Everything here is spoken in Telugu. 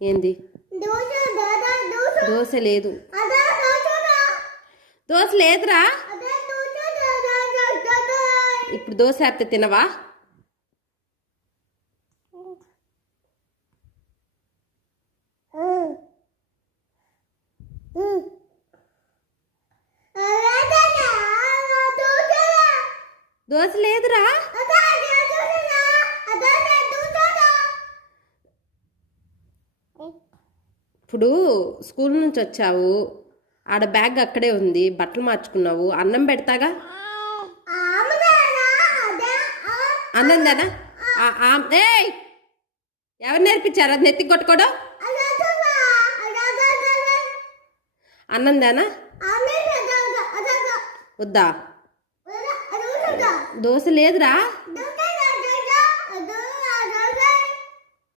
ఏంది? దోశ లేదు. దోశ లేదురా. ఇప్పుడు దోశ వేస్తే తినవా? దోశ లేదురా. ఇప్పుడు స్కూల్ నుంచి వచ్చావు, ఆడ బ్యాగ్ అక్కడే ఉంది, బట్టలు మార్చుకున్నావు, అన్నం పెడతాగా. అన్నం దానా? ఏయ్, ఎవరు నేర్పించారు అది నెత్తికి కొట్టుకోవడం? అన్నం దానా? వద్దా? దోశ లేదురా.